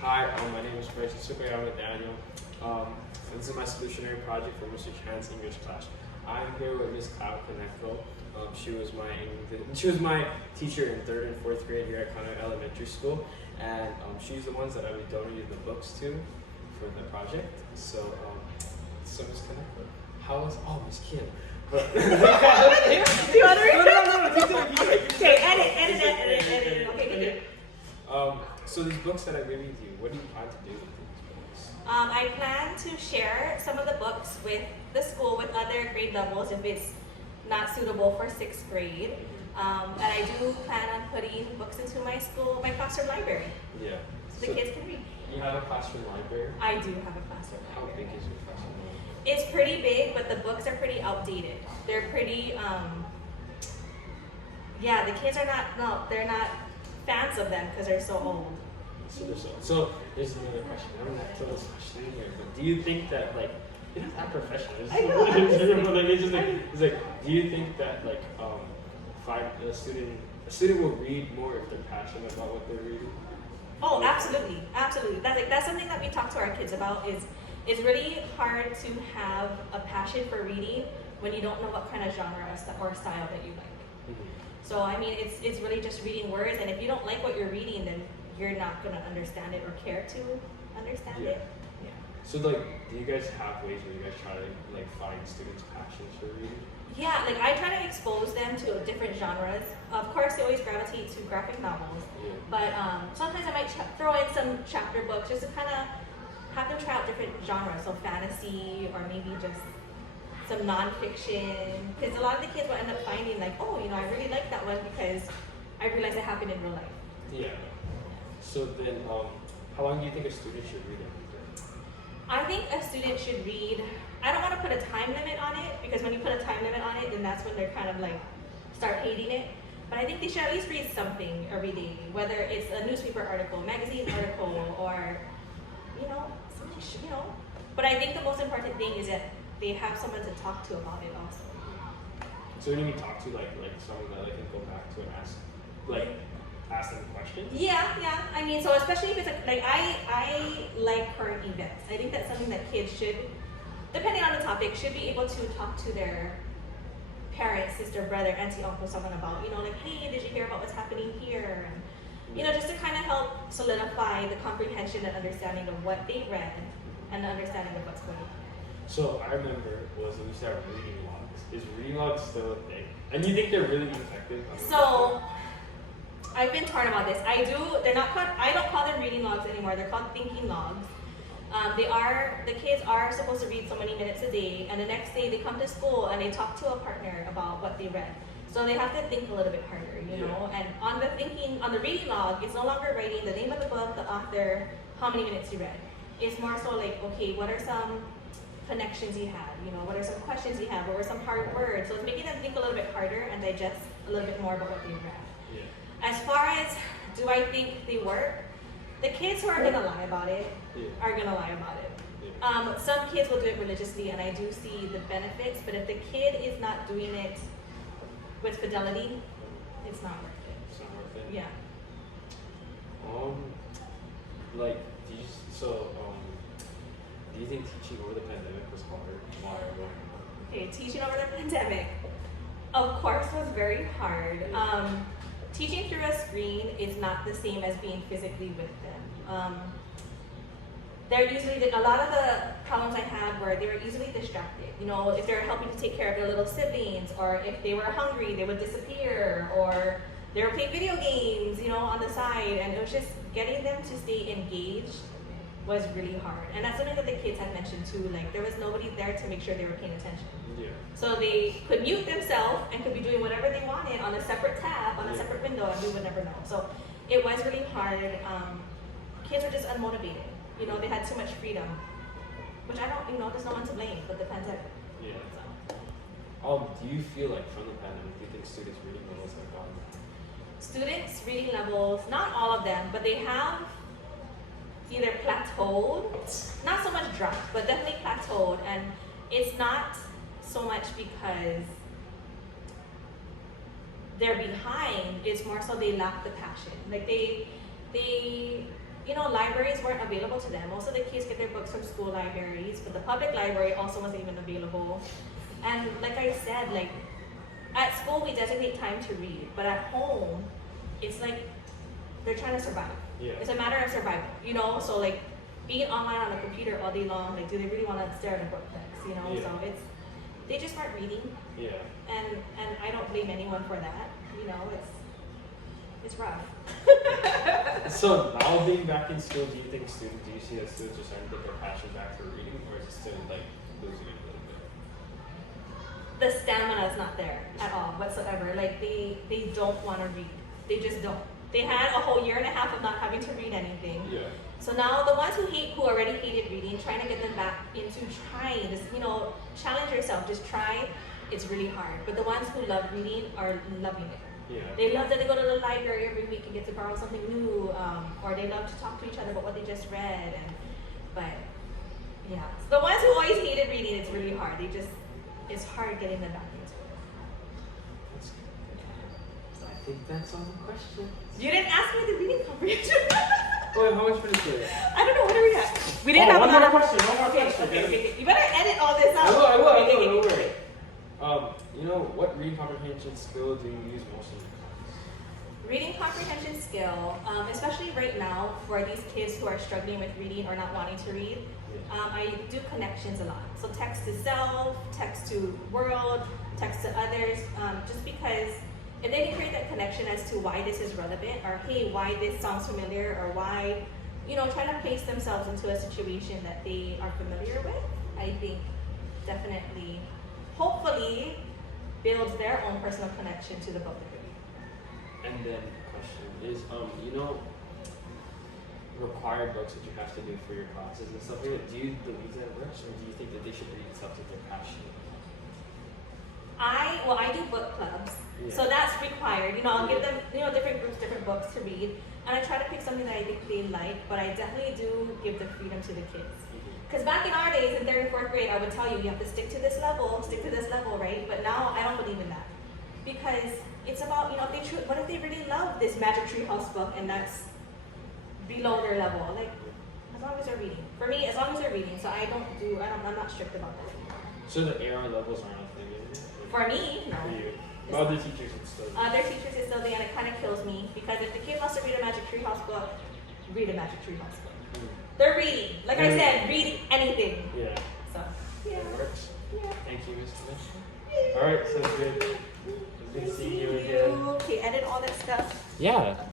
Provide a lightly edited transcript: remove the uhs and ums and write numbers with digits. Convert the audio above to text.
Hi, my name is Bryce Sukayama Daniel. This is my solutionary project for Mr. Chan's English class. I'm here with Ms. Cloud Koneko. She was my teacher in 3rd and 4th grade here at Conway Elementary School, and she's the ones that I would donate the books to for the project. So Ms. Koneko, how was Miss Kim? But Do you want to read no. Okay, edit. Okay. So these books that I gave you, what do you plan to do with these books? I plan to share some of the books with the school with other grade levels if it's not suitable for 6th grade. And I do plan on putting books into my classroom library. Yeah. So the kids can read. You have a classroom library? I do have a classroom How library. big is your classroom library? It's pretty big, but the books are pretty outdated. They're pretty, yeah, the kids are they're not fans of them because they're so old. So here's another question. I don't have to throw this question in here, but do you think that you're not that professional? I know. It's like, do you think that a student will read more if they're passionate about what they're reading? Oh, absolutely. That's something that we talk to our kids about. It's really hard to have a passion for reading when you don't know what kind of genre or style that you like. Mm-hmm. So I mean, it's really just reading words, and if you don't like what you're reading, then you're not gonna understand it or care to understand it. Yeah. So do you guys have ways where you guys try to find students' passions for reading? Yeah, I try to expose them to different genres. Of course, they always gravitate to graphic novels, but sometimes I might throw in some chapter books just to kind of have them try out different genres, so fantasy or maybe just some nonfiction. Because a lot of the kids will end up finding I really like that one because I realized it happened in real life. Yeah. So then, how long do you think a student should read every day? I think a student should read. I don't want to put a time limit on it because when you put a time limit on it, then that's when they're kind of start hating it. But I think they should at least read something every day, whether it's a newspaper article, magazine article, or something. But I think the most important thing is that they have someone to talk to about it also. So when you talk to someone that they can go back to and ask them questions? Yeah. I mean, so especially if it's I like current events. I think that's something that kids should, depending on the topic, should be able to talk to their parents, sister, brother, auntie, uncle, someone about, hey, did you hear about what's happening here? And, just to kind of help solidify the comprehension and understanding of what they read and the understanding of what's going on. So I remember was when you started reading logs. Is reading logs still a thing? And you think they're really effective? So I've been torn about this. I don't call them reading logs anymore. They're called thinking logs. The kids are supposed to read so many minutes a day, and the next day they come to school and they talk to a partner about what they read. So they have to think a little bit harder, know. And on the reading log, it's no longer writing the name of the book, the author, how many minutes you read. It's more so okay, what are some connections you had? What are some questions you have? What were some hard words? So it's making them think a little bit harder and digest a little bit more about what they read. Yeah. As far as do I think they work, the kids who are gonna lie about it are gonna lie about it. Yeah. Some kids will do it religiously, and I do see the benefits. But if the kid is not doing it with fidelity, it's not worth it. It's not worth it. Yeah. Do you think teaching over the pandemic was hard? Why? Okay, teaching over the pandemic, of course, was very hard. Teaching through a screen is not the same as being physically with them. They're usually, a lot of the problems I had were they were easily distracted. If they're helping to take care of their little siblings, or if they were hungry, they would disappear, or they were playing video games, on the side, and it was just getting them to stay engaged was really hard. And that's something that the kids had mentioned too, there was nobody there to make sure they were paying attention. Yeah. So they could mute themselves and could be doing whatever they wanted on a separate tab, on a separate window, and we would never know. So it was really hard. Kids were just unmotivated. They had too much freedom, which I don't, there's no one to blame but the pandemic. Yeah. So. Do you feel from the pandemic, do you think students' reading levels have gone down? Students' reading levels, not all of them, but they have either plateaued, not so much dropped, but definitely plateaued. And it's not so much because they're behind, it's more so they lack the passion. they, libraries weren't available to them. Most of the kids get their books from school libraries, but the public library also wasn't even available. And like I said, like at school we designate time to read, but at home, it's like they're trying to survive. Yeah. It's a matter of survival, So like being online on a computer all day long, like do they really want to stare at a book next, Yeah. So they just aren't reading, Yeah. and I don't blame anyone for that, it's rough. So now being back in school, do you see that students are starting to get their passion back for reading, or is it still like losing it a little bit? The stamina is not there at all whatsoever. Like they don't want to read. They just don't. They had a whole year and a half of not having to read anything. Yeah. So now the ones who already hated reading, trying to get them back into trying, just challenge yourself, just try. It's really hard. But the ones who love reading are loving it. Yeah. They love that they go to the library every week and get to borrow something new, or they love to talk to each other about what they just read. But yeah, so the ones who always hated reading, it's really hard. It's hard getting them back into it. That's good. So I think that's all the questions. You didn't ask me the reading comprehension. Oh, how much minutes do we have? I don't know. What are we at? We didn't have one another more question. One more Okay, question. okay. You better edit all this out. I will. Okay, Don't okay. worry. What reading comprehension skill do you use most in your class? Reading comprehension skill, especially right now for these kids who are struggling with reading or not wanting to read, I do connections a lot. So text to self, text to world, text to others, just because if they can create that connection as to why this is relevant, or hey, why this sounds familiar, or why, try to place themselves into a situation that they are familiar with, I think definitely, hopefully, builds their own personal connection to the book they're reading. And then the question is, required books that you have to do for your classes and stuff like that, do you believe that works, or do you think that they should read stuff that they're passionate about? I do book clubs, so that's required. I'll give them, different groups, different books to read, and I try to pick something that I think they like, but I definitely do give the freedom to the kids. Because back in our days, in 3rd and 4th grade, I would tell you, you have to stick to this level, right? But now I don't believe in that. Because it's about, what if they really love this Magic Tree House book and that's below their level? Like, as long as they're reading. For me, as long as they're reading. So I'm not strict about that. So the AR levels aren't a thing anymore? For me, no. For you? It's Other not. teachers it's still. Other teachers is still there, and it kind of kills me. Because if the kid wants to read a Magic Tree House book, read a Magic Tree House book. They're reading. Like I said, reading anything. Yeah. So, yeah. That works. Yeah. Thank you, Ms. Commissioner. Alright, so good. Good to see you again. Okay, edit all that stuff. Yeah.